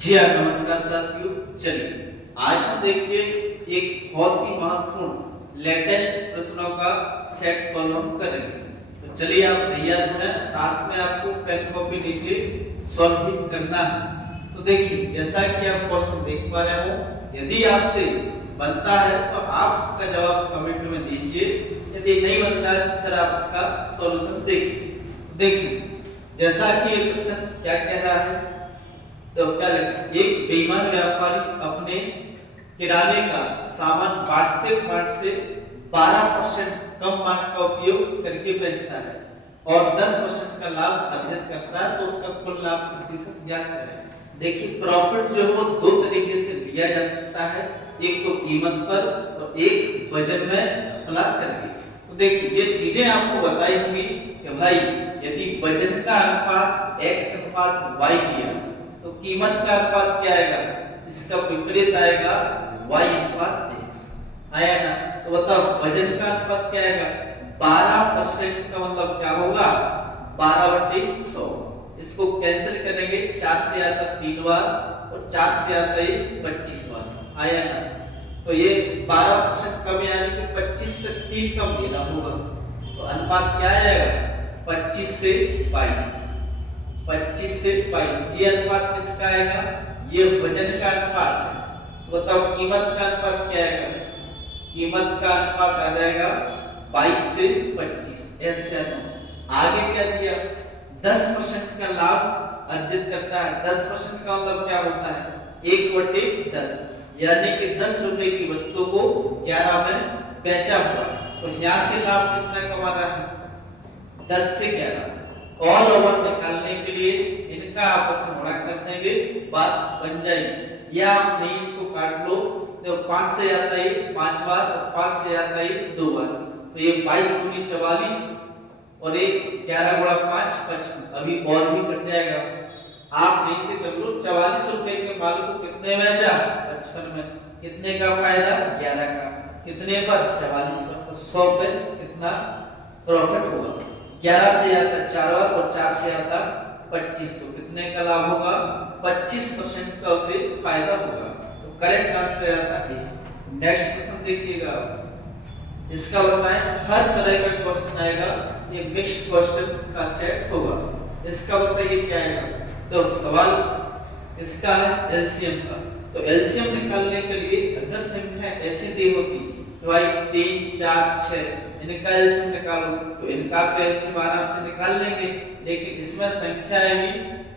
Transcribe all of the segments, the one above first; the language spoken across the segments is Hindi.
जी हाँ, नमस्कार साथियों। चलिए आज हम देखिए एक बहुत ही महत्वपूर्ण लेटेस्ट प्रश्नों का सेट सॉल्व हम करेंगे। तो चलिए आप तैयार हो रहे हैं, साथ में आपको पेन कॉपी लेके सॉल्व भी करना है। तो देखिए जैसा कि आप क्वेश्चन देख पा रहे हो, यदि आपसे बनता है तो आप उसका जवाब कमेंट में दीजिए, यदि नहीं बनता है तो फिर आप इसका सॉल्यूशन देखिए। देखिए जैसा कि ये प्रश्न क्या कह रहा है, तो क्या लगे, एक बेईमान व्यापारी अपने किराने का सामान वास्तविक मार्ग से 12% कम मार्ग का उपयोग करके बेचता है और 10% का लाभ अर्जित करता है, तो उसका कुल लाभ प्रतिशत ज्ञात करें। देखिए प्रॉफिट जो है वो दो तरीके से दिया जा सकता है, एक तो कीमत पर और एक वजन में घपला करके। तो देखिए ये चीजें आपको बताई होंगी कि भाई यदि वजन का अनुपात x अनुपात y दिया तो कीमत का अनुपात क्या आएगा, इसका विपरीत आएगा y अनुपात x आया ना। तो बताओ वजन का अनुपात क्या आएगा, 12% का मतलब क्या होगा 12/100। इसको कैंसिल करेंगे, 4 से आता 3 बार और 4 से आता है 25 बार आया ना। तो ये 12% कम यानी कि 25 से 3 कम देना होगा, तो अनुपात क्या आ जाएगा 25 से 22। 25 से 22 ये अनुपात किसका आएगा, ये वजन का अनुपात है। तो बताओ कीमत का अनुपात क्या आएगा, कीमत का अनुपात आ जाएगा 22 से 25। ऐसे आगे क्या दिया, 10% का लाभ अर्जित करता है। 10% का मतलब क्या होता है 1/10, यानी कि 10 रुपए की वस्तु को 11 में बेचा हुआ, तो यहाँ से लाभ कितना कमा रहा है 10 से 11। ऑल ओवर निकालने के लिए इनका आपस में गुणा कर देंगे, बात बन जाएगी। या आप नहीं इसको काट लो, तो 5 से आता है 5 बार और 5 से आता है 2 बार, तो ये 22 दूनी 44 और एक 11 गुणा 5 55, अभी और भी कट जाएगा। आप नहीं से कर लो, 44 रुपए के माल को कितने में बेचा 55 में, कितने का फायदा 11 का, कितने पर 44 पर, तो 100 पे कितना प्रॉफिट होगा। 11 से आता 4 बार और 4 से आता 25, तो कितने का लाभ होगा 25% का उसे फायदा होगा। तो करेक्ट आंसर आता है। नेक्स्ट क्वेश्चन देखिएगा, इसका बताएं। हर तरह का क्वेश्चन आएगा, ये मिक्स्ड क्वेश्चन का सेट होगा। इसका बताइए क्या आएगा, तो सवाल इसका है एलसीएम का। तो एलसीएम निकालने के लिए अगर संख्या ऐसी दी होती तो भाई 3 4 6 इनका एलसीएम निकालो, तो इनका तो एलसीएम आराम से निकाल लेंगे, लेकिन इसमें संख्याएं भी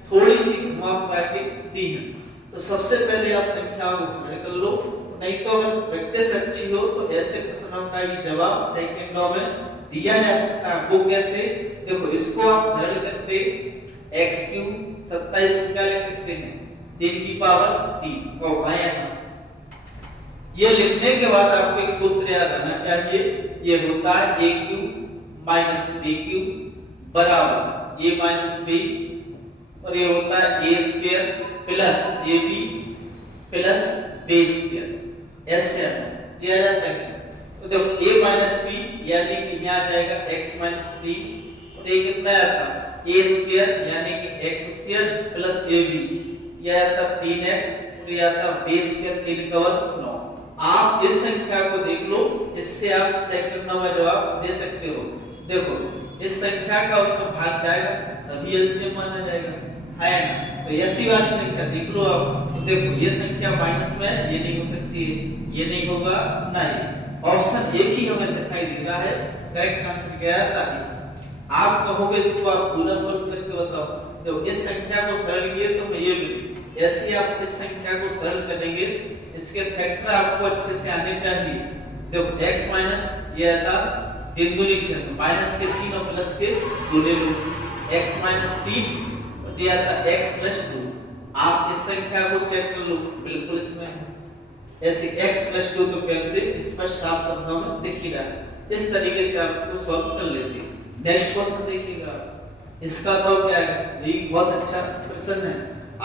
थोड़ी सी घुमा फिरा के दी है। तो सबसे पहले आप संख्याओं को सरल कर लो, नहीं तो अगर प्रैक्टिस अच्छी हो तो ऐसे प्रश्नों का भी जवाब सेकंडों में दिया जा सकता है। वो कैसे, देखो इसको आप सरल करके x³ 27 को क्या लिख सकते हैं 3 की पावर 3 को आया। ये लिखने के बाद आपको एक सूत्र याद आना चाहिए, ये होता है a³ माइनस b³ बराबर a माइनस b, और ये होता है a square plus ab plus b square. ऐसे किया जाता है। तो देखो a माइनस b यानी कि यहाँ जाएगा x माइनस 3, और ये कितना आता a स्क्वायर यानी कि x स्क्वायर प्लस ab, यह आता 3x और ये आता b स्क्वायर 3 का वर्ग 9। आप इस संख्या को देख लो, इससे आप सेकंड में जवाब दे सकते हो। देखो इस संख्या का उसका भाग जाएगा तभी एलसीएम माना जाएगा, है ना। तो ऐसी वाली संख्या देख लो आप, तो देखो ये संख्या माइनस में है, ये नहीं हो सकती है, ये नहीं होगा नहीं। ऑप्शन एक ही हमें दिखाई दे रहा है, करेक्ट आंसर क्या है। आप कहोगे इसको आप पूरा सॉल्व करके बताओ, देखो इस संख्या को सरल किए तो मैं ये मिली, ऐसे आप इस संख्या को सरल करेंगे, इसके फैक्टर आपको अच्छे से आने चाहिए। देखो x माइनस ये आता 3 दूनी 6, माइनस के 3 और प्लस के 2 ले लो, x माइनस 3 और ये आता x प्लस 2। आप इस संख्या को चेक कर लो, बिल्कुल इसमें है ऐसे x प्लस 2, तो पहले से स्पष्ट साफ शब्दों में दिख ही रहा है। इस तरीके से आप इसको सॉल्व कर लेते हैं। नेक्स्ट क्वेश्चन देखिएगा, इसका तो क्या है, ये बहुत अच्छा प्रश्न है,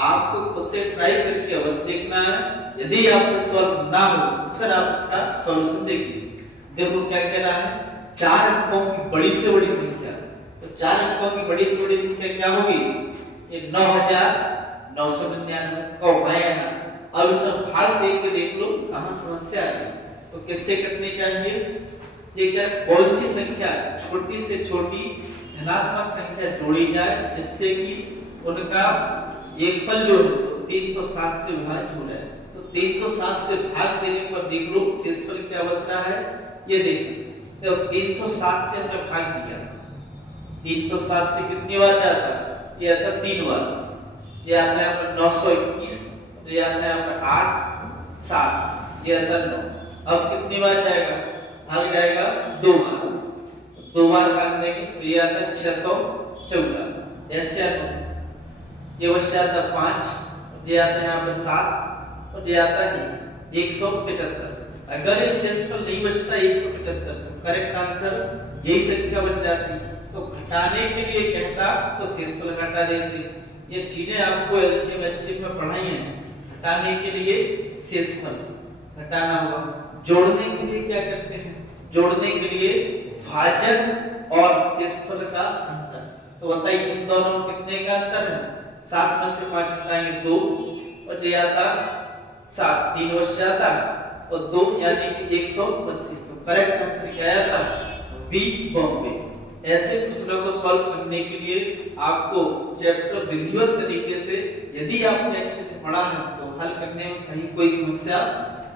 आपको खुद से ट्राई करके अवश्य देखना है। यदि आपसे सॉल्व ना हो तो फिर आप इसका सॉल्यूशन देखिए। देखो क्या कह रहा है, 4 अंकों की बड़ी से बड़ी संख्या, तो 4 अंकों की बड़ी से बड़ी संख्या क्या होगी, ये 9999 999 का आया ना। अब इसका भाग देख के देख लो कहां समस्या आ गई। तो किससे कटने चाहिए? ये क्या कौन सी संख्या छोटी से छोटी धनात्मक संख्या जोड़ी जाए जिससे कि उनका एक फल जो है 360 से विभाजित हो जाए। तो 360 से भाग देने पर देख लो शेषफल क्या बच रहा है, ये देखो। तो 360 से हमने भाग दिया, 360 से कितनी बार जाता है? ये आता है 3 बार। ये आता है यहाँ पर 921, ये आता है यहाँ पर 8 7, ये आता है 9। अब कितनी बार जाएगा? भाग जाएगा 2 बार। 2 बार भाग देंगे तो ये आता है 614। ऐसे आता है ये बच जाता है 5, ये आता है यहाँ पे 7 और ये आता है 175। अगर ये शेषफल नहीं बचता 175 तो करेक्ट आंसर यही संख्या बन जाती। तो घटाने के लिए कहता तो शेषफल घटा देते। ये चीजें आपको एलसीएम एचसीएफ में पढ़ाई हैं। घटाने के लिए शेषफल घटाना होगा। जोड़ने के लिए क्या करते हैं? जोड़ने के लिए भाजक और शेषफल का अंतर। तो बताइए इन दोनों में कितने का अंतर है? 7 में से 5 घटाएंगे 2 और ये आता 7, 3 बच जाता और 2 यानी कि 132। तो करेक्ट आंसर क्या आता? बी बॉम्बे। ऐसे प्रश्नों को सॉल्व करने के लिए आपको चैप्टर विधिवत तरीके से यदि आपने अच्छे से पढ़ा है तो हल करने में कहीं कोई समस्या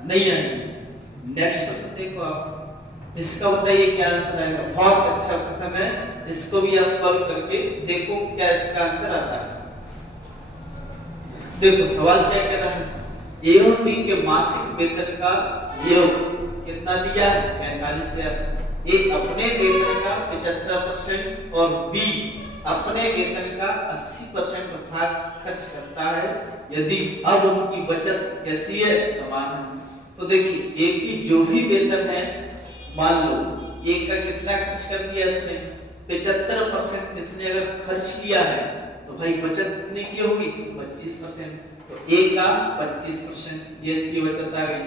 नहीं आएगी। नेक्स्ट प्रश्न देखो आप, इसका बताइए क्या आंसर आएगा। बहुत अच्छा प्रश्न है, इसको भी आप सॉल्व करके देखो क्या इसका आंसर आता है। देखो सवाल क्या कह रहा है, ए और बी के मासिक वेतन का योग कितना दिया है? 45,000। एक अपने वेतन का 75% और बी अपने वेतन का 80% भाग खर्च करता है यदि अब उनकी बचत कैसी है? समान है। तो देखिए एक की जो भी वेतन है, मान लो एक का कितना खर्च कर दिया इसने? 75% इसने अगर खर्च किया है तो भाई बचत कितनी की होगी? 25%। तो ए का 25% ये इसकी बचत आ गई।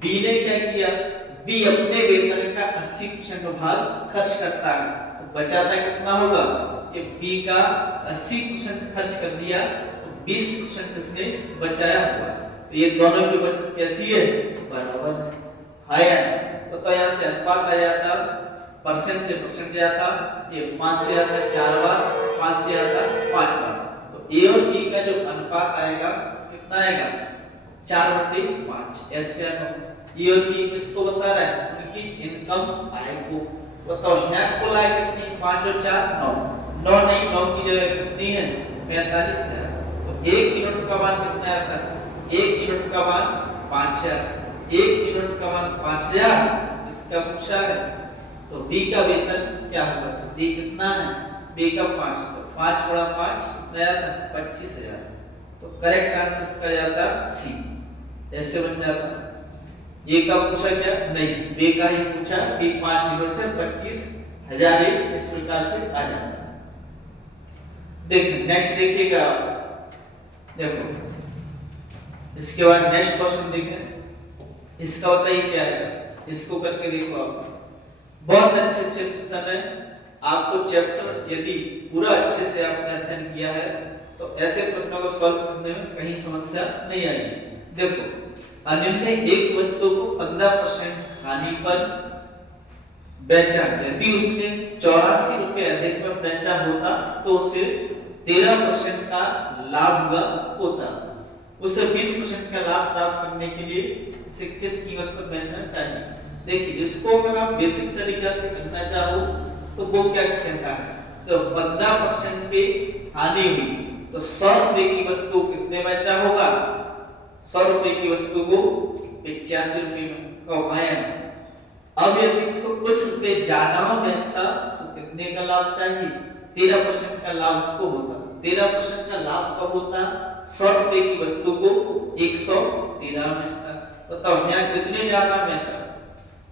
बी ने क्या किया? बी अपने वेतन का 80% भाग खर्च करता है तो बचाता कितना होगा? ये बी का 80% खर्च कर दिया तो 20% इसने बचाया होगा। तो ये दोनों की बचत कैसी है? बराबर आया। तो यहाँ से अनुपात आ जाता, परसेंट से परसेंट जाता, ये 5 से आता 4 बार, 5 से आता 5 बार। तो ए और बी का जो अनुपात आएगा कितना आएगा? 4/5। ऐसे ये और बी किसको बता रहा है? उनकी इनकम आय को। बताओ यहाँ कुल आय कितनी? 5 और 4 9। 9 नहीं, 9 की जगह कितनी है? 45,000। तो 1 यूनिट का मान कितना आता है? 1 यूनिट का मान 5,000। 1 यूनिट का मान 5,000 इसका पूछा है। तो बी का वेतन क्या होगा? बी कितना है? बी का 5। तो 5 गुणा 5 कितना आता है? 25,000। तो करेक्ट आंसर इसका जाता सी। ऐसे बन जाता। ये का पूछा क्या? नहीं, बी का ही पूछा। बी 5 यूनिट है, 25,000 इस प्रकार से आ जाता है। देखिए नेक्स्ट देखिएगा, देखो इसके बाद नेक्स्ट क्वेश्चन देखें। इसका बताइए क्या है? इसको करके देखो आप। बहुत अच्छे अच्छे क्वेश्चन है। आपको चैप्टर यदि पूरा अच्छे से आपने अध्ययन किया है तो ऐसे प्रश्नों को सॉल्व करने में कहीं समस्या नहीं आएगी। देखो अनिल ने एक वस्तु को 15% हानि पर बेचा। यदि उसने 84 रुपए अधिक में बेचा होता तो उसे 13% का लाभ हुआ होता। उसे 20% का लाभ प्राप्त करने के लिए इसे किस कीमत पर बेचना चाहिए? देखिए इसको अगर आप बेसिक तरीका से करना चाहो तो वो क्या कहता है? तो 15% पे हानि हुई तो 100 रुपए की वस्तु कितने बेचा होगा? 100 रुपए की वस्तु को 85 रुपए में कमाया। अब यदि इसको कुछ रुपए ज्यादा बेचता तो कितने का लाभ चाहिए? 13% का लाभ उसको होता। 13% का लाभ कब होता? 100 रुपए की वस्तु को 113 बेचता। बताओ यहाँ कितने ज्यादा बेचा?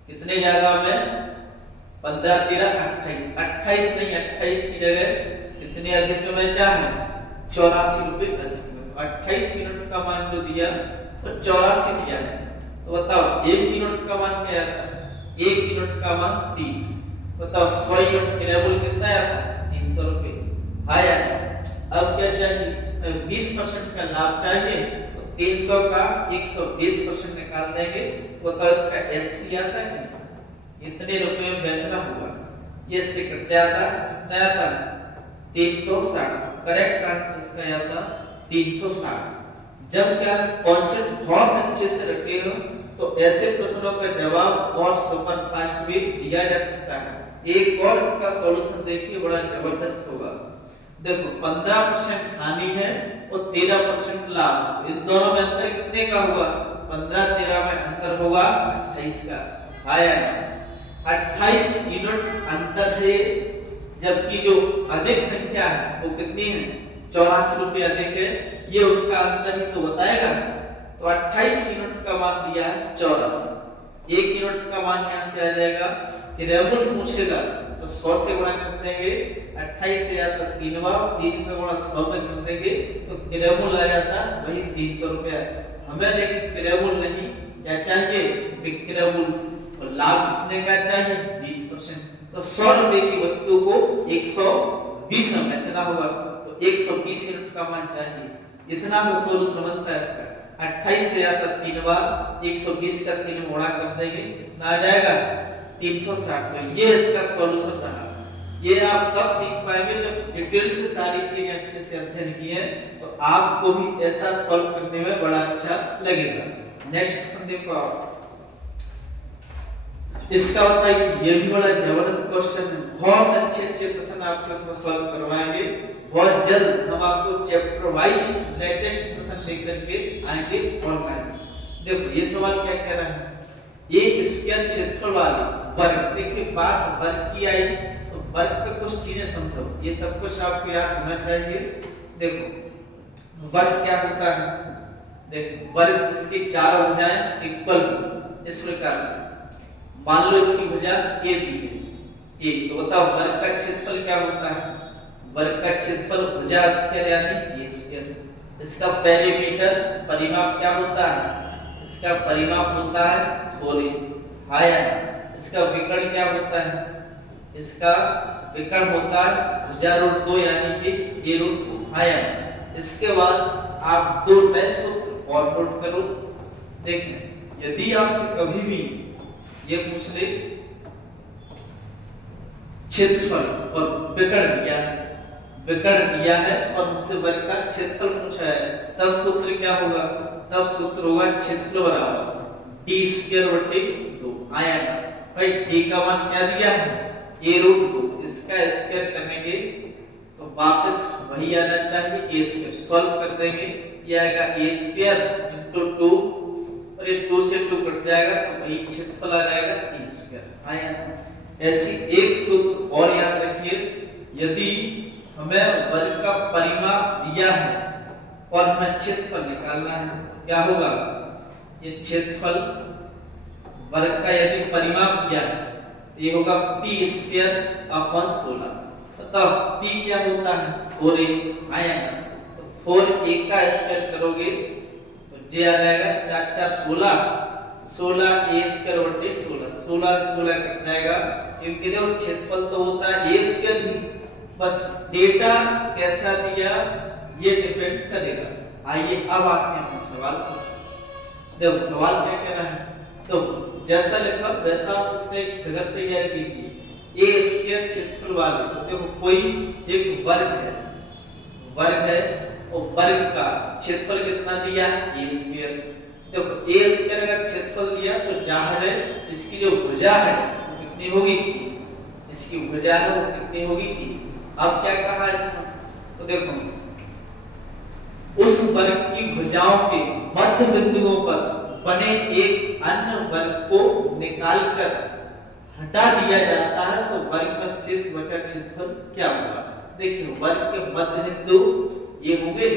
कितने ज्यादा में? 15 13 28। 28 नहीं, 28 की जगह कितने अधिक में बेचा है? 84 रुपए अधिक में। तो 28 यूनिट का मान जो दिया तो 84 दिया है। तो बताओ 1 यूनिट का मान क्या आता है? 1 यूनिट का मान 3। बताओ 100 यूनिट का लेवल कितना आता है? 300 रुपए आया। अब क्या चाहिए? 20% का लाभ चाहिए तो 300 का 120% निकाल देंगे तो इसका एसपी आता है कि इतने रुपए में बेचना होगा, ये इससे कट जाता 360। करेक्ट आंसर इसका आया था 360। जब क्या कॉन्सेप्ट बहुत अच्छे से रखे हो तो ऐसे प्रश्नों का जवाब और सुपर फास्ट भी दिया जा सकता है। एक और इसका सॉल्यूशन देखिए, बड़ा जबरदस्त होगा। देखो 15% हानि है और 13% लाभ, इन दोनों में अंतर कितने का होगा? 15-13 में अंतर होगा 28 का। आया 28 यूनिट अंतर है, जबकि जो अधिक संख्या है वो कितनी है? 84 रुपये अधिक है, ये उसका अंतर ही तो बताएगा। तो 28 यूनिट का मान दिया है 84, 1 यूनिट का मान यहाँ से आ जाएगा कि रेबुल पूछेगा तो 100 से गुणा कर देंगे, 28 से आता 3 का गुणा 100 में कर देंगे तो किरेबुल आ जाता वही 300 रुपया। हमें लेकिन किरेबुल नहीं, क्या चाहिए? विक्रयमूल्य, और लाभ कितने का चाहिए? 20%। तो 100 रुपए की वस्तु को 120 में बेचना होगा तो 120 यूनिट का मान चाहिए। इतना सा सॉल्यूशन बनता है इसका। 28 से आता 3 बार 120 का 3 गुणा कर देंगे ना आ जाएगा 360। तो ये इसका सॉल्यूशन रहा। ये आप तब सीख पाएंगे जब डिटेल से सारी चीजें अच्छे से अध्ययन किए तो आपको भी ऐसा सॉल्व करने में बड़ा अच्छा लगेगा। नेक्स्ट क्वेश्चन देखो आप, इसका होता है ये भी बड़ा जबरदस्त क्वेश्चन है। बहुत अच्छे प्रश्न आपको इसमें सॉल्व करवाएंगे। बहुत जल्द हम आपको चैप्टर वाइज लेटेस्ट प्रश्न लेकर के आएंगे ऑनलाइन। देखो ये सवाल क्या कह रहा है, एक स्क्वायर क्षेत्रफल वाले वर्ग, देखिए बात वर्ग की आई तो वर्ग पे कुछ चीजें समझो, ये सब कुछ आपको याद होना चाहिए। देखो वर्ग क्या होता है, देखो वर्ग जिसकी चारों भुजाएं इक्वल इस प्रकार से, मान लो इसकी भुजा ए दी है ए, तो बताओ वर्ग का क्षेत्रफल क्या होता है? वर्ग का क्षेत्रफल भुजा स्क्वायर यानी ए स्क्वायर। इसका पेरीमीटर परिमाप क्या होता है? इसका परिमाप होता है 4a। आया, इसका विकर्ण क्या होता है? इसका विकर्ण होता है भुजा रूट 2 यानी कि a रूट 2। आया, इसके बाद आप दो नए सूत्र और नोट करो। देखिए यदि आपसे कभी भी ये पूछ ले क्षेत्रफल और विकर्ण दिया है, विकर्ण दिया है और हमसे वर्ग का क्षेत्रफल पूछा है, तब सूत्र क्या होगा? तब सूत्र होगा क्षेत्रफल बराबर d स्क्वायर बटे 2। आया ना भाई, d का मान क्या दिया है? a रूट 2, इसका स्क्वायर करेंगे तो वापस वही आना चाहिए a स्क्वायर। सॉल्व कर देंगे, ये आएगा a स्क्वायर इनटू 2 और ये 2 से 2 कट जाएगा तो वही क्षेत्रफल आ जाएगा a स्क्वायर। आया, ऐसी एक सूत्र और याद रखिए, यदि हमें वर्ग का परिमाप दिया है और हमें क्षेत्रफल निकालना है, क्या होगा? ये क्षेत्रफल वर्ग का यदि परिमाप दिया है ये होगा p स्क्वायर अपॉन 16। तब p क्या होता है? 4a। आया, तो 4a का स्क्वायर करोगे तो जे आ जाएगा 4 4 16, 16 a स्क्वायर बटे 16, 16 से 16 कट जाएगा क्योंकि देखो क्षेत्रफल तो होता है a स्क्वायर ही, बस डेटा कैसा दिया ये डिपेंड करेगा। आइए अब आते हैं अपने सवाल पर। देखो सवाल क्या कह रहा है, तो जैसा लिखा वैसा आप इसका एक फिगर तैयार कीजिए। a स्क्वायर क्षेत्रफल वाले, तो देखो कोई एक वर्ग है और वर्ग का क्षेत्रफल कितना दिया है? a square. देखो a स्क्वायर का क्षेत्रफल दिया तो जाहिर है इसकी जो भुजा है वो कितनी होगी? इसकी भुजा है वो कितनी होगी? अब क्या कहा इसमें, तो देखो उस वर्ग की भुजाओं के मध्य बिंदुओं पर बने एक अन्य वर्ग को निकालकर हटा दिया जाता है तो वर्ग में शेष बचा क्षेत्रफल क्या होगा? देखिए वर्ग के मध्य बिंदु ये होंगे,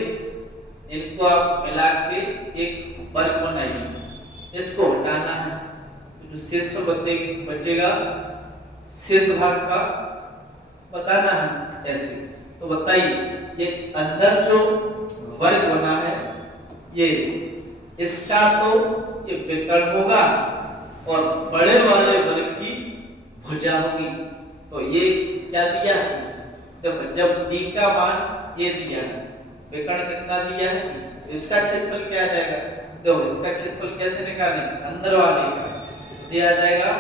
इनको आप मिला के एक वर्ग बनाइए, इसको हटाना है तो जो शेष बचेगा शेष भाग का बताना है। ऐसे तो बताइए ये अंदर जो वर्ग बना है ये इसका तो ये विकर्ण होगा और बड़े वाले वर्ग की भुजा होगी। तो ये क्या दिया है? देखो जब d का मान ये दिया है विकर्ण कितना दिया है, तो इसका क्षेत्रफल क्या आ जाएगा, देखो इसका क्षेत्रफल कैसे निकालेंगे, अंदर वाले का दिया जाएगा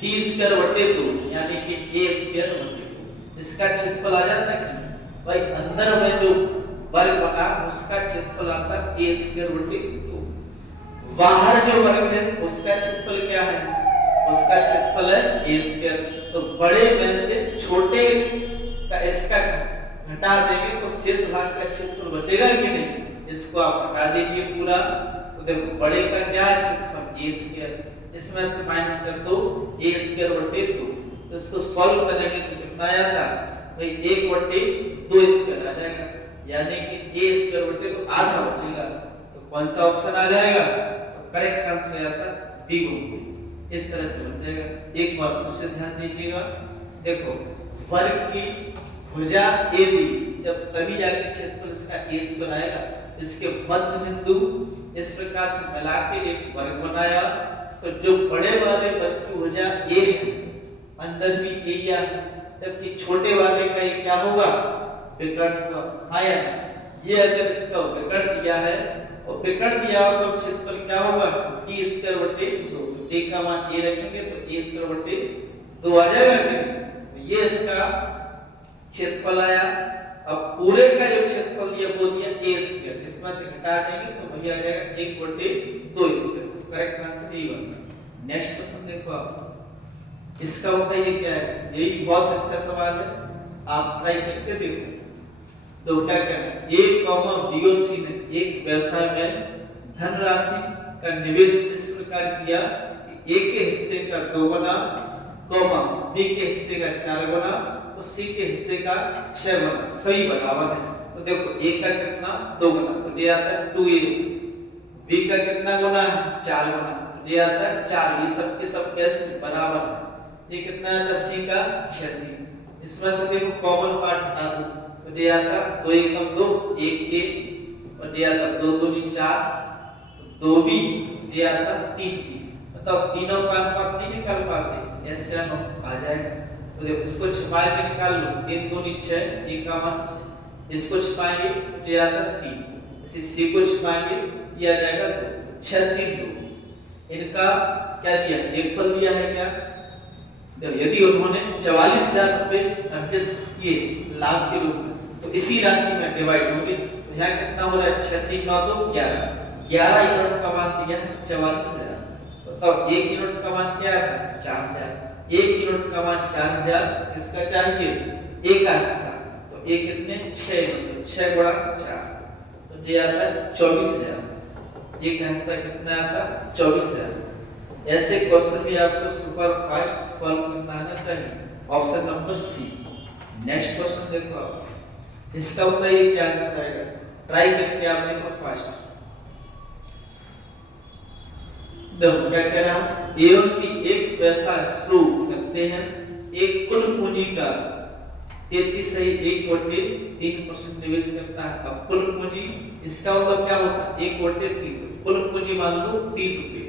d स्क्वायर बटे 2 यानी कि a स्क्वायर बटे 2। इसका क्षेत्रफल आ जाता है कि भाई अंदर में जो वर्ग बना उसका क्षेत्रफल आता है a स्क्वायर बटे 2। बाहर जो वर्ग है उसका क्षेत्रफल क्या है, उसका क्षेत्रफल है a स्क्वायर। तो बड़े में से छोटे का इसका घटा देंगे तो शेष भाग का क्षेत्रफल बचेगा कि नहीं, इसको आप हटा दीजिए पूरा। तो देखो बड़े का क्या है क्षेत्रफल a स्क्वायर, इसमें से माइनस कर दो a स्क्वायर बटे 2। तो इसको सॉल्व करेंगे तो कितना आ जाता भाई 1 बटे 2 स्क्वायर आ जाएगा, यानी कि a स्क्वायर बटे 2 आधा बचेगा। तो कौन सा ऑप्शन आ जाएगा, तो करेक्ट आंसर आ जाता बी होगा। इस तरह से बन जाएगा। एक बार फिर से ध्यान दीजिएगा, देखो वर्ग की भुजा AB जब तभी जाके क्षेत्रफल इसका a स्क्वायर आएगा। इसके मध्य बिंदु इस प्रकार से मिला के एक वर्ग बनाया, तो जो बड़े वाले वर्ग की भुजा a है अंदर भी a या जबकि छोटे वाले का ये क्या होगा, विकर्ण आया। ये अगर इसका विकर्ण दिया है और विकर्ण दिया हो तो क्षेत्रफल क्या होगा d स्क्वायर बटे 2। तो d का मान a रखेंगे तो a स्क्वायर बटे 2 आ जाएगा कि नहीं, तो ये इसका क्षेत्रफल आया। अब पूरे का जो क्षेत्रफल दिया वो दिया a स्क्वायर, इसमें से घटा देंगे तो वही आ जाएगा 1 बटे 2 स्क्वायर। तो करेक्ट आंसर यही बनता। नेक्स्ट क्वेश्चन देखो आप, इसका बताइए क्या है, यही बहुत अच्छा सवाल है, आप ट्राई करके देखो। तो क्या करें, a, b और c ने एक व्यवसाय में धनराशि का निवेश इस प्रकार किया कि a के हिस्से का 2 गुना, b के हिस्से का 4 गुना और c के हिस्से का 6 गुना सही बराबर है। तो देखो a का कितना 2 गुना, तो ये आता है 2a, b का कितना गुना है 4 गुना, तो ये आता है 4। ये सब के सब कैसे बराबर है। ये कितना आता है c का 6c। इसमें से देखो कॉमन पार्ट हटा दो, तो ये आता 2 एकम 2 1a और ये आता 2 दूनी 4 तो 2b, ये आता 3c। मतलब तीनों का अनुपात नहीं निकाल पाते, ऐसे आ जाएगा। तो देखो इसको छिपा के निकाल लो, 3 दूनी 6 1 का मान 6, इसको छिपाएंगे तो ये आता 3, इसी c को छिपाएंगे ये आ जाएगा 2, 6 3 2। इनका क्या दिया, एक फल दिया है क्या, देखो यदि उन्होंने 44,000 रुपए अर्जित किए लाभ के रूप में तो इसी राशि में डिवाइड होंगे। तो यहाँ कितना हो रहा है 6 3 9 2 11 यूनिट का मान दिया है 44,000। तो 1 यूनिट का मान क्या है 4,000। 1 यूनिट का मान 4,000, इसका चाहिए a का हिस्सा, तो a कितने 6 यूनिट, 6 गुणा 4 तो ये आता है 24,000। a का हिस्सा कितना आता है 24,000। ऐसे क्वेश्चन भी आपको सुपर फास्ट सॉल्व करना आना चाहिए। Option number c. Next question देखो आप, इसका बताइए क्या आंसर आएगा, ट्राई करके आप देखो फास्ट। देखो क्या कह रहा है, ए और बी एक पैसा शुरू करते हैं, एक कुल पूंजी का 33.1/3% निवेश करता है। अब कुल पूंजी इसका मतलब क्या होता है 1/3, कुल पूंजी मान लो 3 रुपए,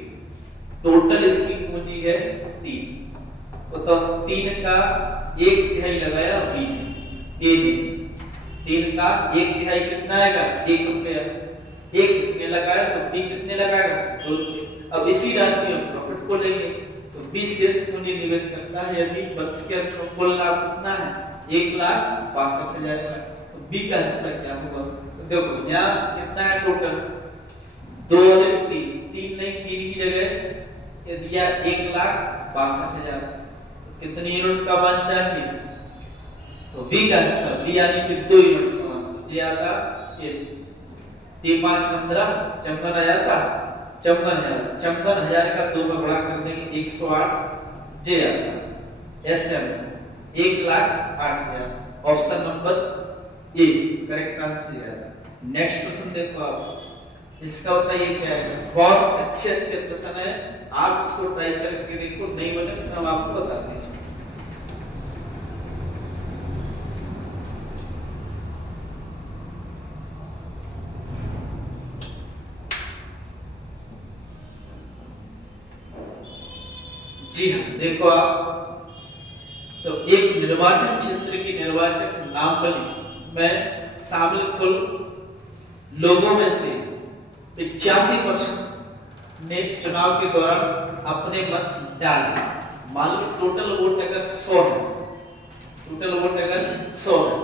टोटल इसकी पूंजी है 3। तो 3 का 1/3 लगाया बी ने, ए ने 3 का 1/3 कितना आएगा 1 रुपया, 1 इसने लगाया तो बी कितने लगाएगा 2 रुपए। अब इसी राशि में प्रॉफिट को लेंगे तो बी शेष पूंजी निवेश करता है यदि वर्ष के अंत में कुल लाभ कितना है 1,62,000 का, तो बी का हिस्सा क्या होगा। तो देखो यहाँ कितना है टोटल 2 और 3, 3 नहीं 3 की जगह ये दिया 1,62,000, तो कितनी यूनिट का मान चाहिए, तो बी का हिस्सा बी यानी कि 2 यूनिट का मान, तो ये आता ये 3 5 15 54,000 का 54,000 का 2 में गुणा कर देंगे 108 जे आता ऐसे 1,08,000। Option number A correct answer दिया है। नेक्स्ट क्वेश्चन देखो आप, इसका बताइए क्या है, बहुत अच्छे प्रश्न है, आप इसको ट्राई करके देखो, नहीं बने फिर हम आपको बताते हैं। जी हाँ देखो आप, तो एक निर्वाचन क्षेत्र की निर्वाचक नामावली में शामिल कुल लोगों में से 85% ने चुनाव के दौरान अपने मत डाले। मान लो टोटल वोट अगर 100 है, टोटल वोट अगर 100 है,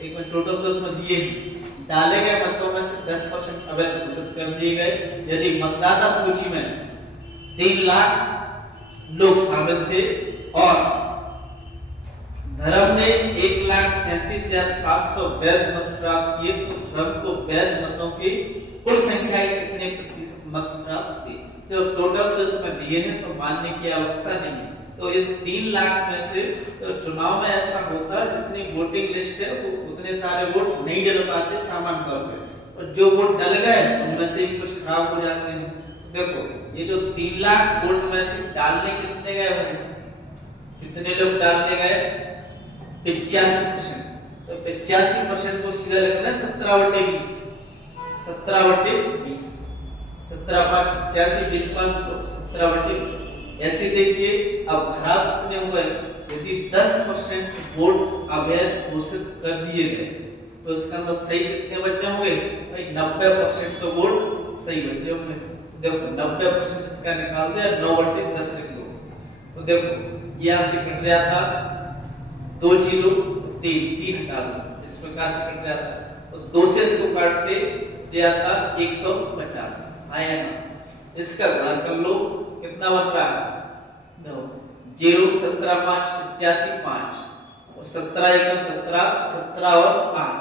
एक में टोटल तो उसमें दिए डाले गए मतों में से 10% अवैध घोषित कर दिए गए। यदि मतदाता सूची में 3 लाख लोग शामिल थे और धर्म ने 1,37,700 वैध मत प्राप्त किए, तो धर्म को वैध मतों की कुल संख्या के कितने प्रतिशत मत प्राप्त हुए? तो टोटल तो इसमें दिए हैं, तो मानने की आवश्यकता नहीं है। तो ये 3 लाख में से तो चुनाव में ऐसा होता है जितनी वोटिंग लिस्ट है वो उतने सारे वोट नहीं डल पाते सामान्य तौर पे, और जो वोट डल गए उनमें से ही कुछ खराब हो जाते हैं। तो देखो ये जो 3 लाख वोट में से डालने कितने गए हैं, कितने लोग डालने गए? 85%। तो 85% को सीधा लिखना है 17/20, 17/20, 17 5 85 20 500, 17/20। ऐसे देखिए अब खराब कितने हुए? यदि 10% वोट अवैध घोषित कर दिए गए तो इसका मतलब सही कितने बचे होंगे भाई? 90% तो वोट सही बचे होंगे। देखो 90% इसका निकाल दिया, 9/10 लिख लो। तो देखो यहाँ से कट रहा था 2 0 3 हटा दो, इस प्रकार से कट रहा था। तो 2 से इसको काटते दिया था 150 आया ना, इसका गुणा कर लो कितना बन रहा है? 0 17 5 85 5 और 17 एकम 17, 17 और 8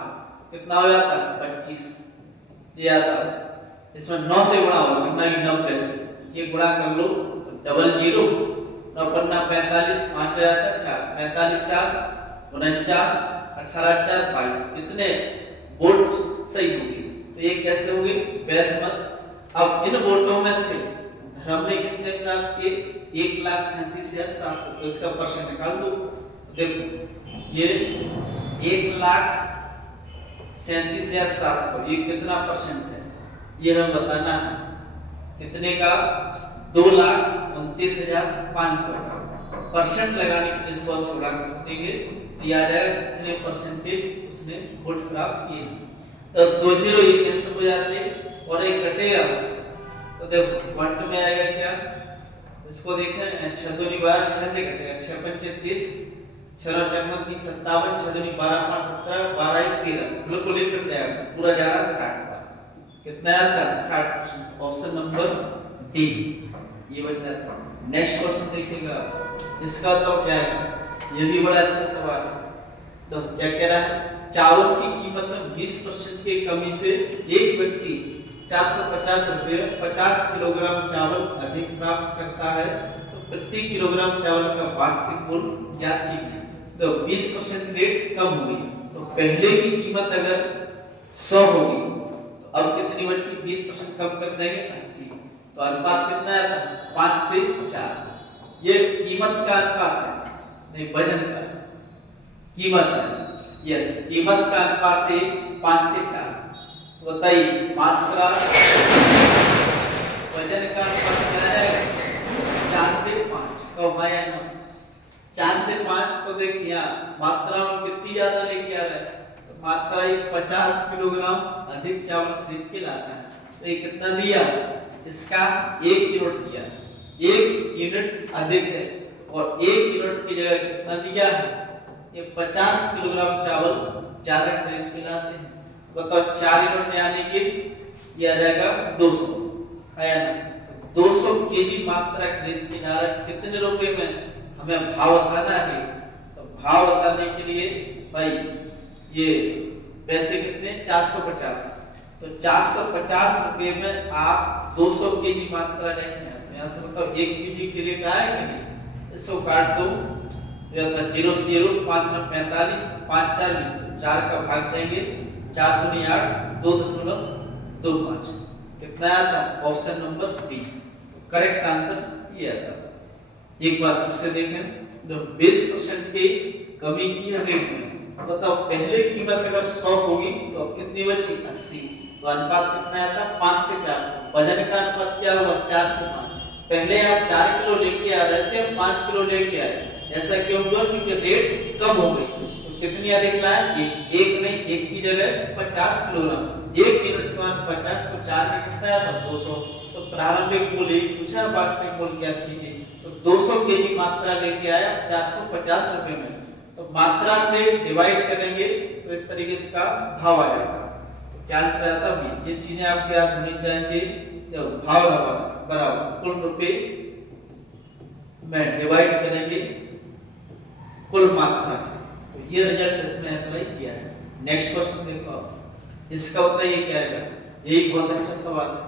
कितना हो जाता है? 25 ये आता है। इसमें 9 से गुणा होगा कितना भी 90 से, ये गुणा कर लो तो डबल 0 9 पन्ना 45 5 हो जाता है 4, 45 4 49 18 4 22 कितने वोट सही होगी? तो ये कैसे होगी? वैध मत। अब इन वोटों में से धर्म ने कितने प्राप्त किए? 1,37,700, तो इसका परसेंट निकाल दो। देखो ये 1,37,700 ये कितना परसेंट है ये हमें बताना है। कितने का? 2,29,500 का। परसेंट लगाने के लिए 100 से गुणा कर देंगे तो ये आ जाएगा कितने परसेंटेज उसने वोट प्राप्त किए। तो 2 0 ये कैंसिल हो जाते हैं और एक कटेगा, तो देखो फ्रंट में आएगा क्या? इसको देखें 6 दूनी 12 6 से कटेगा, 6 पंचे 30, 6 9 54 3 57, 6 दूनी 12 5 17, 12 1 13, बिल्कुल ही कट जाएगा, तो पूरा जा रहा है 60 का। कितना आता है? 60%। ऑप्शन नंबर डी ये बन जाता है। नेक्स्ट क्वेश्चन देखिएगा, इसका तो क्या है? ये भी बड़ा अच्छा सवाल है। तो क्या कह रहा है? चावल की कीमत में 20% की कमी से एक व्यक्ति 450 रुपये 50 किलोग्राम चावल अधिक प्राप्त करता है, तो प्रति किलोग्राम चावल का वास्तविक मूल्य ज्ञात कीजिए। तो 20% रेट कम हो गई, तो पहले की कीमत अगर 100 होगी तो अब कितनी बची? 20% कम कर देंगे 80, तो अनुपात कितना है? 5 से 4। ये कीमत का अनुपात है, नहीं वजन का। कीमत है, यस कीमत का अनुपात है 5 से 4। बताइए मात्रा वजन का अनुपात क्या है? 4 से 5। तो भाई 4 से 5 तो देखिए मात्रा में कितनी ज्यादा लेके आ रहा है? तो मात्रा 50 किलोग्राम अधिक चावल खरीद के लाता है, तो ये कितना दिया? इसका 1 यूनिट दिया, 1 यूनिट अधिक है, और 1 यूनिट की जगह कितना दिया है? ये 50 किलोग्राम चावल ज्यादा खरीद के लाते हैं। बताओ 4 यूनिट यानी कि ये आ जाएगा 200 है ना। 200 केजी मात्रा खरीद के ला रहा है, कितने रुपए में? हमें भाव बताना है। तो भाव बताने के लिए भाई ये पैसे कितने? 450। तो 450 रुपए में आप 200 केजी मात्रा लेके आए। यहाँ से बताओ 1 केजी के रेट आया कि नहीं? इसको काट दो, 0 0 5 9 45 5 4 20, 4 का भाग देंगे 4 दूनी 8 2.25 कितना आता? Option number b. तो करेक्ट आंसर ये आता है। एक बार फिर से देखें, जो 20% की कमी की है रेट में, बताओ पहले कीमत अगर 100 होगी तो अब कितनी बची? 80, तो अनुपात कितना आता? 5 से 4। वजन का अनुपात क्या हुआ? 4 से 5। पहले आप 4 किलो लेके आ रहे थे, 5 किलो लेके आए। ऐसा क्यों हुआ? क्योंकि रेट कम हो गई। तो कितनी अधिक लाए? एक नहीं, एक की जगह 50 किलोग्राम, 1 यूनिट का मान 50 तो 4 में कितना है तो 200। तो प्रारंभिक मूल्य ही पूछा, वास्तविक मूल्य ज्ञात कीजिए। तो 200 केजी मात्रा लेके आया 450 रुपए में, तो मात्रा से डिवाइड करेंगे तो इस तरीके से इसका भाव आ जाएगा। तो क्या आंसर आता है? ये चीजें आपके याद होनी चाहिए। देखो भाव बराबर कुल रुपए में डिवाइड करेंगे कुल मात्रा से। तो ये रिजल्ट इसमें अप्लाई किया है। नेक्स्ट क्वेश्चन देखो आप, इसका उत्तर ये क्या है? यही बहुत अच्छा सवाल है।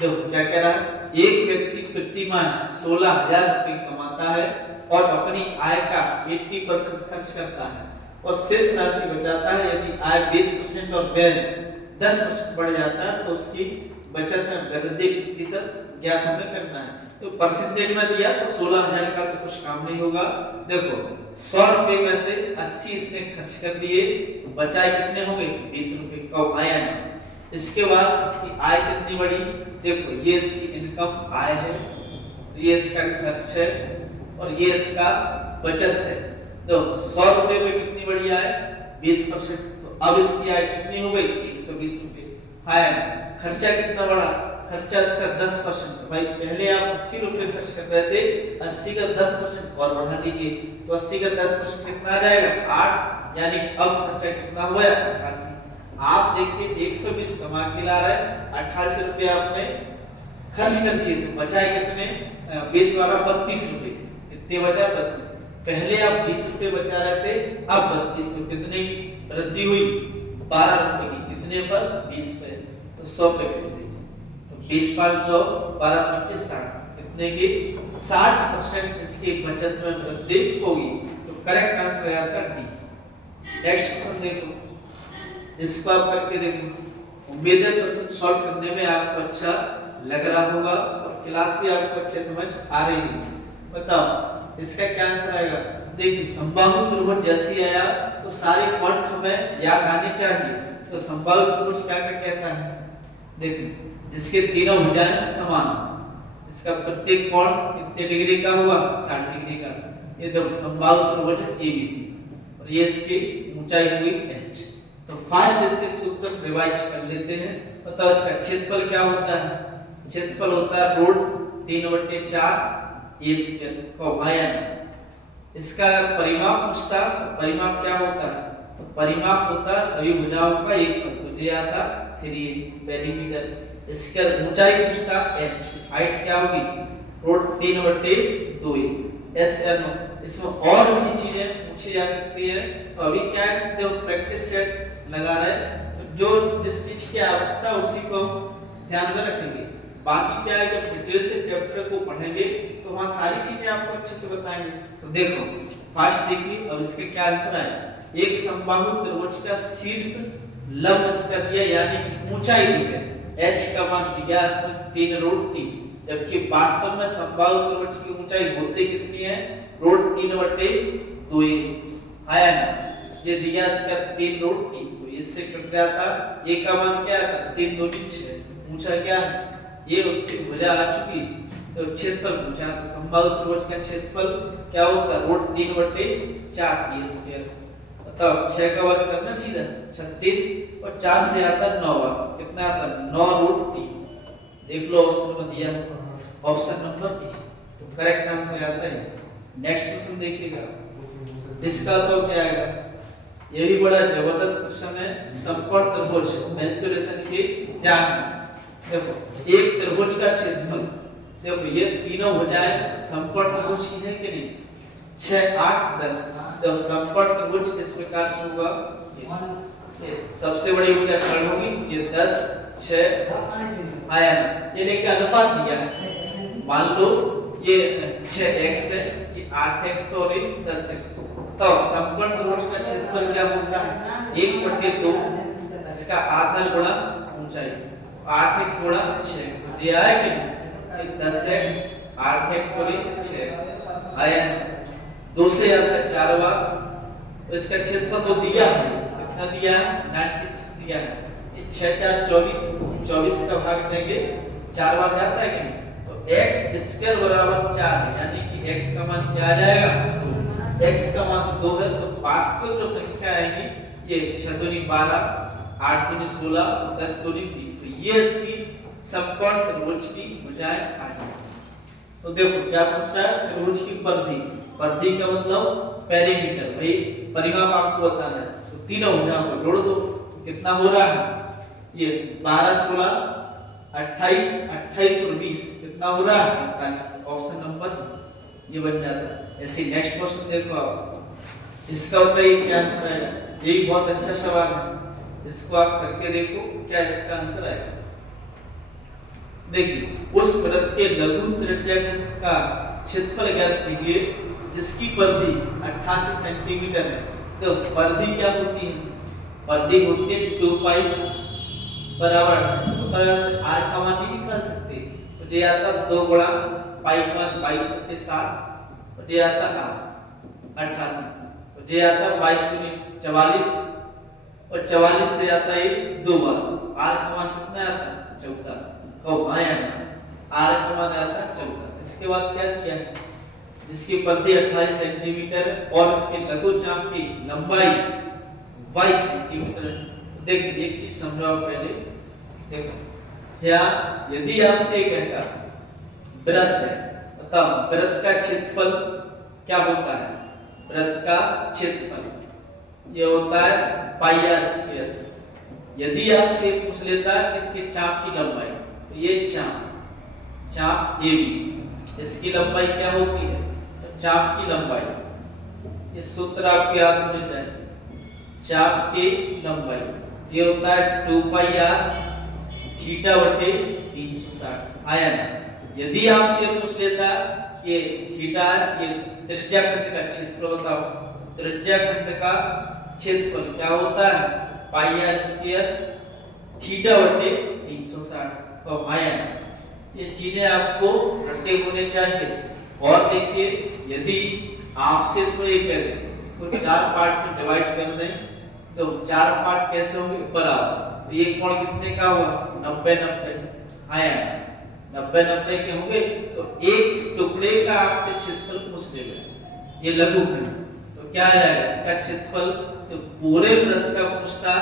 देखो क्या कह रहा है, एक व्यक्ति प्रति माह 16,000 रुपए कमाता है और अपनी आय का 80% खर्च करता है और शेष राशि बचाता है। यदि आय 20% और व्यय 10% बढ़ जाता है तो उसकी बचत में वृद्धि प्रतिशत ज्ञात हमें करना है। तो परसेंटेज में दिया तो 16,000 का तो कुछ काम नहीं होगा। देखो 100 रुपए में से 80 इसने खर्च कर दिए, बचाए कितने हो गए? 20 रुपए का आया ना। इसके बाद इसकी आय कितनी बढ़ी? देखो ये इसकी इनकम आय है, तो ये इसका खर्च है और ये इसका बचत है। तो 100 रुपए में कितनी बढ़ी आय? 20%। तो अब इसकी आय कितनी हो गई? 120 रुपए। आय खर्चा कितना बढ़ा? खर्चा इसका 10%। तो भाई पहले आप 80 रुपए खर्च कर रहे थे, 80 का 10% और बढ़ा दीजिए तो 80 का 10% कितना आ जाएगा? 8। यानी अब खर्चा कितना हुआ? 88। आप देखिए 120 कमा के ला रहे हैं, 88 रुपए आपने खर्च कर दिए तो बचाए कितने? 20 वाला 32 रुपए। कितने बचा? 32। पहले आप 20 रुपए बचा रहे थे, अब 32। तो कितने वृद्धि हुई? 12 रुपए की। कितने पर? 20 पे। तो 100 पे कर दीजिए। तो 20 500 12 25 60। कितने की? 60% इसकी बचत में वृद्धि होगी। तो करेक्ट आंसर आया था डी। नेक्स्ट क्वेश्चन देखो, इसको आप करके देखो। उम्मीद है क्वेश्चन सॉल्व करने में आपको अच्छा लग रहा होगा और क्लास भी आपको अच्छे समझ आ रही होगी। बताओ इसका क्या आंसर आएगा? देखिए समबाहु त्रिभुज जैसी आया तो सारे फॉन्ट हमें याद आने चाहिए। तो समबाहु त्रिभुज क्या कहता है? देखिए जिसके तीनों भुजाएं समान, इसका प्रत्येक कोण कितने डिग्री का होगा? 60 डिग्री का। ये देखो समबाहु त्रिभुज एबीसी और ये इसकी ऊंचाई हुई h। तो फास्ट इसके सूत्र रिवाइज कर लेते हैं। बताओ इसका क्षेत्रफल क्या होता है? क्षेत्रफल होता है रूट 3/4 a स्क्वायर का आयाम। इसका अगर परिमाप पूछता तो परिमाप क्या होता है? तो परिमाप होता है सभी भुजाओं का एक पद। तो ये आता 3 पेरीमीटर। इसका ऊंचाई पूछता h, हाइट क्या होगी? Root 3/2 SN। इसमें और भी चीजें पूछी जा सकती है। तो अभी क्या है, जो प्रैक्टिस सेट लगा रहे हैं तो जो जिस चीज की आवश्यकता उसी को ध्यान में रखेंगे। बाकी क्या है, जब डिटेल से चैप्टर को पढ़ेंगे तो वहां सारी चीजें आपको अच्छे से बताएंगे। तो देखो फास्ट देखिए, अब इसके क्या आंसर आए? एक समबाहु त्रिभुज का शीर्ष लंब इसका दिया, यानी कि ऊंचाई दी है, h का मान दिया इसमें 3/3, जबकि वास्तव में समबाहु त्रिभुज की ऊंचाई होती कितनी है? रूट 3/2 आया ना। ये दिया इसका 3/3, तो इससे कट गया था। ये का मान क्या था? 3 2 6। ऊंचा क्या है? ये उसकी भुजा आ चुकी। तो क्षेत्रफल पूछा, तो समबाहु त्रिभुज का क्षेत्रफल क्या होता है? Root 3/4 a square. बताओ 6 का वर्ग करना सीधा 36 और 4 से आता 9 कितना आता? 9√3। देख लो ऑप्शन में दिया ऑप्शन नंबर ए। तो करेक्ट आंसर आता है। नेक्स्ट क्वेश्चन देखिएगा, इसका तो क्या आएगा? ये भी बड़ा जबरदस्त क्वेश्चन है। समकोण त्रिभुज मेंसुरेशन की जान। देखो एक त्रिभुज का क्षेत्रफल, देखो ये तीनों भुजाएं समकोण त्रिभुज की है कि नहीं? 6 8 10। तो समकोण त्रिभुज इस प्रकार से होगा, ये सबसे बड़ी भुजा कर्ण होगी, ये 10 6 आया। ये लेके अनुपात दिया है। मान लो ये 6x है, ये 8x और ये 10x। तो समकोण त्रिभुज का क्षेत्रफल क्या होता है? 1/2 इसका आधा गुणा ऊंचाई, 8x गुणा 6x। तो ये आया कि नहीं? 10x 8x और 6x आया। 2 से आता 4 बार। तो इसका क्षेत्रफल तो दिया है, कितना दिया है? 96 दिया है। ये 6 4 24, 24 का भाग देंगे 4 बार जाता है कि नहीं? तो x² बराबर 4 है, यानी कि x का मान क्या आ जाएगा? 2। x का मान 2 है, तो वास्तविक जो संख्या आएगी ये 6 दूनी 12 8 दूनी 16 और 10 दूनी 20। तो ये इसकी समकोण त्रिभुज की भुजाएं आ जाएंगी। तो देखो क्या पूछ रहा है, त्रिभुज की परिधि, परिधि का मतलब पेरीमीटर, भाई परिमाप आपको बताना है। तो तीनों भुजाओं को जोड़ दो, तो कितना हो रहा है, ये 12 16 28 28 और 20 कितना हो रहा है 45। ऑप्शन नंबर ये बन जाता है। ऐसे नेक्स्ट क्वेश्चन देखो आप, इसका बताइए क्या आंसर आएगा। ये भी बहुत अच्छा सवाल है, इसको आप करके देखो क्या इसका आंसर आएगा। देखिए उस वृत्त के लघु त्रिज्याखंड का क्षेत्रफल ज्ञात कीजिए जिसकी परिधि 88 सेंटीमीटर है। तो परिधि क्या होती है, परिधि होती है 2 पाई बराबर 88। तो से r का मान नहीं निकाल सकते, तो ये आता 2 गुणा पाई का मान 22/7 और ये आता r 88। तो ये आता 22 दूनी 44 और 44 से आता है 2 बार। r का मान कितना आता है 14। कहो हाँ या ना, r का मान आता है 14। इसके बाद क्या किया है, जिसकी परिधि 28 सेंटीमीटर और इसके लघु चाप की लंबाई 22 सेंटीमीटर। देखिए एक चीज समझाओ पहले, देखो या यदि आपसे कहता वृत्त है, मतलब वृत्त का क्षेत्रफल क्या होता है, वृत्त का क्षेत्रफल ये होता है पाई आर स्क्वायर। यदि आपसे पूछ लेता है इसके चाप की लंबाई, तो ये चाप ए बी, इसकी लंबाई क्या होती है, तो चाप की लंबाई, ये सूत्र आपके याद होने चाहिए। चाप की लंबाई ये होता है 2 पाई आर थीटा बटे 360 आया ना। यदि आपसे पूछ लेता ये थीटा ये त्रिज्याखंड का क्षेत्रफल बताओ, त्रिज्याखंड का क्षेत्रफल क्या होता है पाई आर स्क्वायर थीटा बटे 360। तो आया ना, ये चीजें आपको रटे होने चाहिए। और देखिए यदि आपसे इसको ये कह दें, इसको 4 पार्ट में डिवाइड कर दें, तो 4 पार्ट कैसे होंगे बराबर। तो ये कोण कितने का हुआ 90 90 आया 90 90 के होंगे। तो एक टुकड़े का आपसे क्षेत्रफल पूछ लेगा ये लघुखंड, तो क्या आ जाएगा इसका क्षेत्रफल, तो पूरे वृत्त का पूछता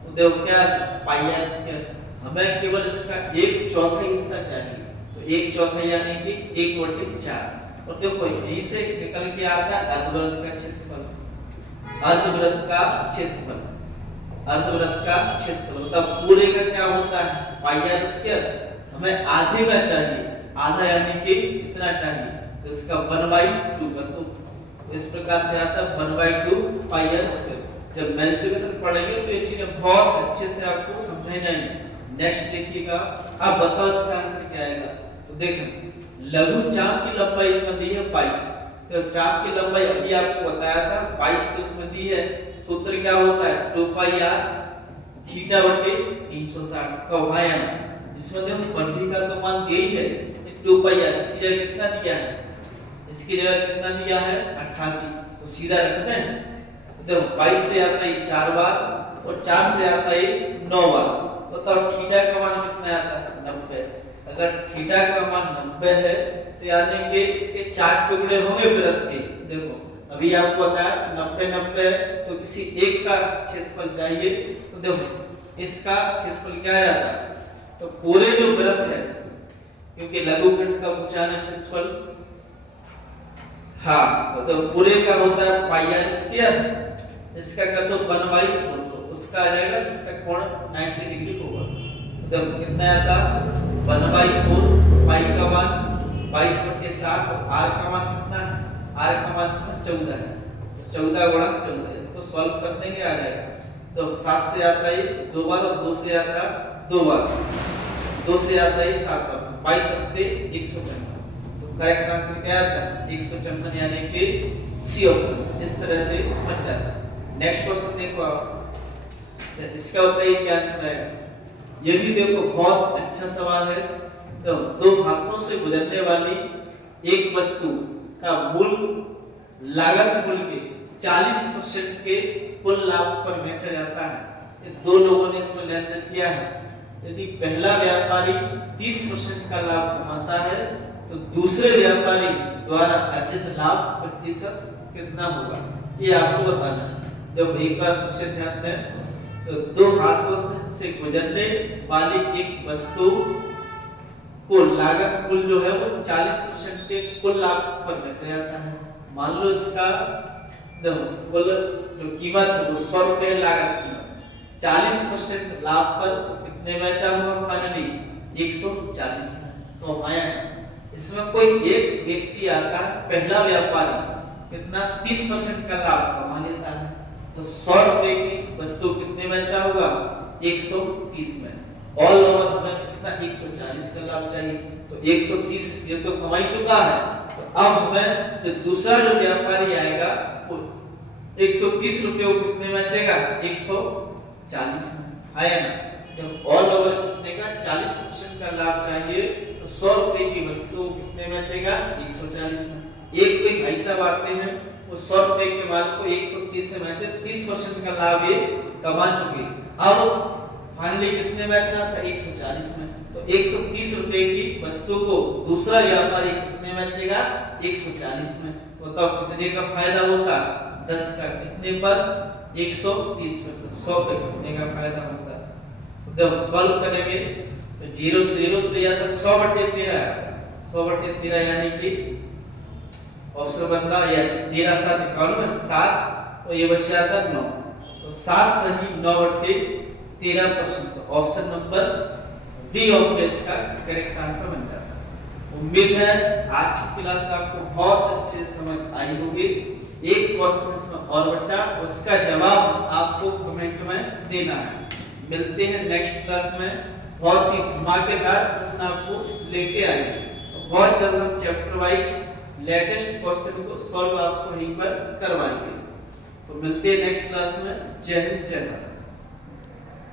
तो देखो क्या पाई आर स्क्वायर। हमें केवल इसका 1/4 हिस्सा चाहिए, तो 1/4 यानी कि 1/4। और देखो यहीं से निकल के आता है अर्धवृत्त का क्षेत्रफल, अर्धवृत्त का क्षेत्रफल, अर्धवृत्त का क्षेत्रफल मतलब पूरे का क्या होता है पाई आर स्क्वायर। हमें आधे का चाहिए, आधा यानी कि कितना चाहिए, तो इसका 1/2 कर दो। इस प्रकार से आता है 1/2 पाई आर स्क्वायर। जब मेंसुरेशन पढ़ेंगे तो ये चीजें बहुत अच्छे से आपको समझाई जाएंगी। नेक्स्ट देखिएगा, अब बताओ इसका आंसर क्या आएगा। तो देखें लघु चाप की लंबाई इसमें दी है 22, तो चाप की लंबाई अभी आपको बताया था 22 तो इसमें दी है। सूत्र क्या होता है 2 पाई आर थीटा बटे 360 का आया ना। इसमें देखो परिधि का तो मान यही है 2 पाई आर, इसकी जगह कितना दिया है, इसकी जगह कितना दिया है 88, तो सीधा रख दें। देखो 22 से आता है 4 बार और 4 से आता है 9 बार। तो थीटा का मान कितना आता है 90। अगर थीटा का मान 90 है तो यानी कि इसके 4 टुकड़े होंगे वृत्त के। देखो अभी आपको बताया 90 90 तो किसी एक का क्षेत्रफल चाहिए, तो देखो इसका क्षेत्रफल क्या जाता है, तो पूरे जो वृत्त है, क्योंकि लघुखंड का पूछाना क्षेत्रफल हाँ, तो पूरे का होता है पाई आर स्क्वायर, इसका कर दो 1/4, तो उसका आ जाएगा, इसका कोण 90 डिग्री होगा। तो देखो कितना आता 1/4 पाई का मान 22/7 और r का मान कितना है, r का मान इसमें 14 है, 14 गुणा 14। इसको सॉल्व कर देंगे आ जाएगा। तो 7 से आता है 2 बार और 2 से आता 2 बार, 2 से आता है 7 बार, 22 सत्ते 154। तो करेक्ट आंसर क्या आता है 154 यानी कि सी ऑप्शन। इस तरह से बन जाता है। नेक्स्ट क्वेश्चन देखो आप, इसका बताइए क्या आंसर है। ये भी देखो बहुत अच्छा सवाल है। तो दो हाथों से गुजरने वाली एक वस्तु का मूल लागत मूल्य के 40% के कुल लाभ पर बेचा जाता है। ये दो लोगों ने इसमें लेन देन किया है। यदि पहला व्यापारी 30% का लाभ कमाता है तो दूसरे व्यापारी द्वारा अर्जित लाभ प्रतिशत कितना होगा, ये आपको बताना है। देखो एक बार फिर से ध्यान दें, तो दो हाथों से गुजरने वाली एक वस्तु को लागत कुल जो है वो 40% के कुल लाभ पर बेचा जाता है। मान लो इसका कुल जो कीमत है वो 100 रुपए लागत कीमत, 40% लाभ पर तो कितने बेचा हुआ फाइनली 140 में। तो आया इसमें कोई एक व्यक्ति आता है पहला व्यापारी कितना 30% का लाभ कमा लेता है, तो 100 रुपए की वस्तु कितने बेचा होगा 130 में। ऑल ओवर हमें कितना 140 का लाभ चाहिए, तो 130 ये तो कमा ही चुका है। तो अब हमें जो दूसरा जो व्यापारी आएगा वो 130 रुपए को कितने बेचेगा 140 में। आया ना, जब ऑल ओवर कितने का 40% का लाभ चाहिए तो 100 रुपए की वस्तु कितने बेचेगा 140 में। एक कोई भाई साहब आते हैं वो 100 रुपए के माल को 130 में बेचे, 30% का लाभ ये कमा चुके। अब फाइनली कितने बेचना था 140 में, तो 130 रुपए की वस्तु को दूसरा व्यापारी कितने बेचेगा 140 में। तो तब कितने का फायदा होगा 10 का, कितने पर 130 पर, तो 100 पे कितने का फायदा होगा। तो जब सॉल्व करेंगे तो 0 से 0 तो या तो 100/13 100/13 यानी कि ऑप्शन बन रहा है 13 7 91 7, तो ये बच जाता 9, तो 7 सही 9/13%, तो ऑप्शन नंबर बी ऑप्शन का करेक्ट आंसर बन जाता है। उम्मीद है आज की क्लास आपको बहुत अच्छे से समझ आई होगी। एक क्वेश्चन इसमें और बचा, उसका जवाब आपको कमेंट में देना है। मिलते हैं नेक्स्ट क्लास में, बहुत ही धमाकेदार प्रश्न आपको लेके आएंगे। बहुत जल्द हम चैप्टर वाइज लेटेस्ट क्वेश्चन को सॉल्व आपको यहीं पर करवाएंगे। तो मिलते हैं नेक्स्ट क्लास में। जय हिंद जय भारत।